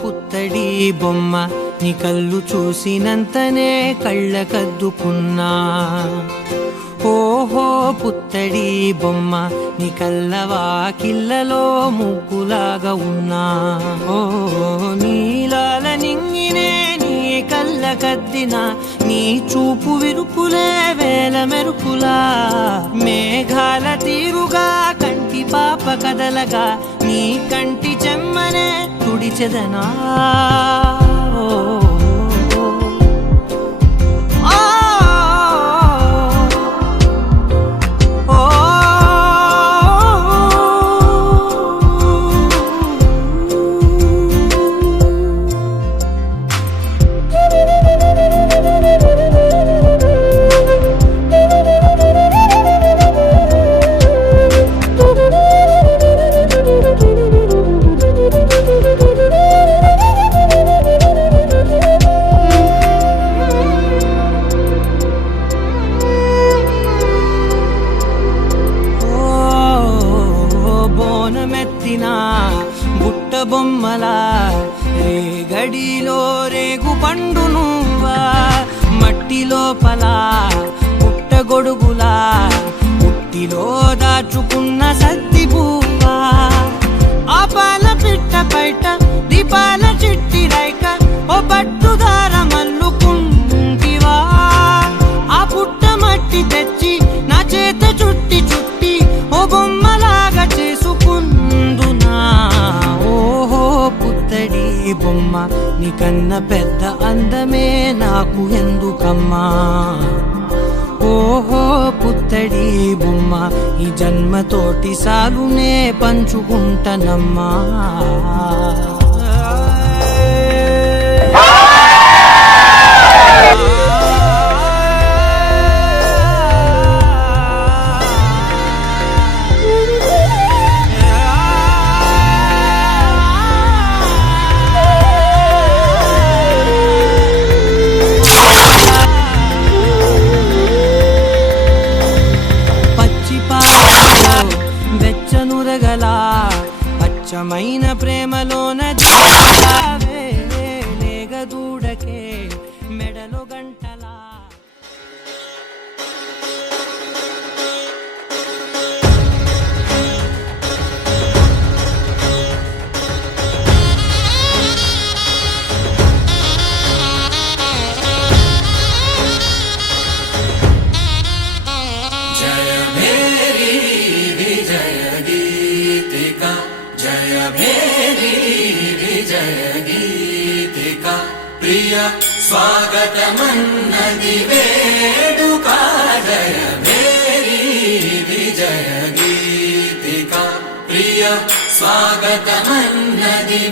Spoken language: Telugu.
పుత్తడి బొమ్మ నీ కళ్ళు చూసినంతనే కళ్ళకద్దుకున్నా. ఓహో పుత్తడి బొమ్మ నీ కళ్ళవాకిళ్ళలో ముగ్గులాగా ఉన్నా. ఓ నీలాల నింగినే నీ కళ్ళకద్దిన నీ చూపు విరుపులే వేల మెరుపులా. మేఘాల తీరుగా కంటి పాప కదలగా నీ కంటి చెమ్మనే తుడిచెదనా. బుట్ట బొమ్మలా రేగడిలో రేగు పండు నువ్వా. మట్టి లోపల పుట్ట గొడుగులా పుట్టిలో దాచుకున్న సత్తి పువ్వా. ఆ పాల పిట్ట బయట దీపాల చిట్టి రైక ఓ పట్టుదార మల్లుకుంటివా. ఆ పుట్ట మట్టి తెచ్చి నా చేత చుట్టి చుట్టి ఓ బొమ్మలాగా చేసుకుందునా. ఓహో పుత్తడి బొమ్మ నీకన్న పెద్ద అందమే నాకు ఎందుకమ్మా. ఓహో పుత్తడి బొమ్మ ఈ జన్మతోటి సాలునే పంచుకుంటనమ్మా. వెచ్చనురగలా అచ్చమైన ప్రేమలోన జీవావే లేగదూడకే మెడలో గంటలా. ప్రియ స్వాగతమన్నది వేడుక జయ మేరీ విజయ గీతిక. ప్రియ స్వాగతమన్నది